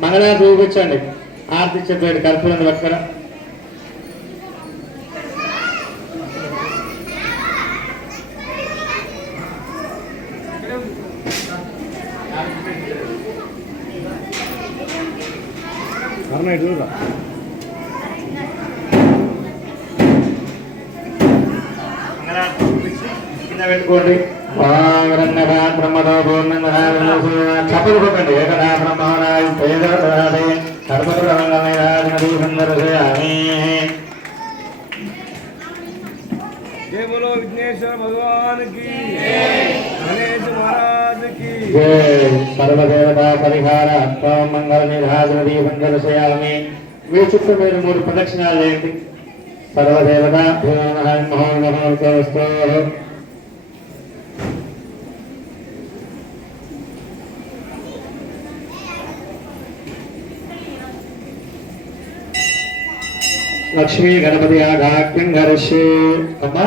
మంగళ చూపించండి ఆర్తి చెప్పాడు కర్పూరం పక్కన మంగళారతి చూపించి కింద పెట్టుకోండి. బ్రహ్మతో పూర్ణంగా చప్పలు కొట్టండి. ఏకదా బ్రహ్మరాయ పేదరాదే సర్వగ్రహణమయాది సందర్శయామి జయ బోలో విఘ్నేశ్వర భగవాన్కి గణేశ మహారాజ్కి జయ సర్వదేవతా పరిహార మంగళ నిరాజన మీ చుట్టూ మీరు మూడు ప్రదక్షిణాలు చేయండి. సర్వదేవతా లక్ష్మీ గణపతి ఆఘాక్యం గరిషి అమ్మా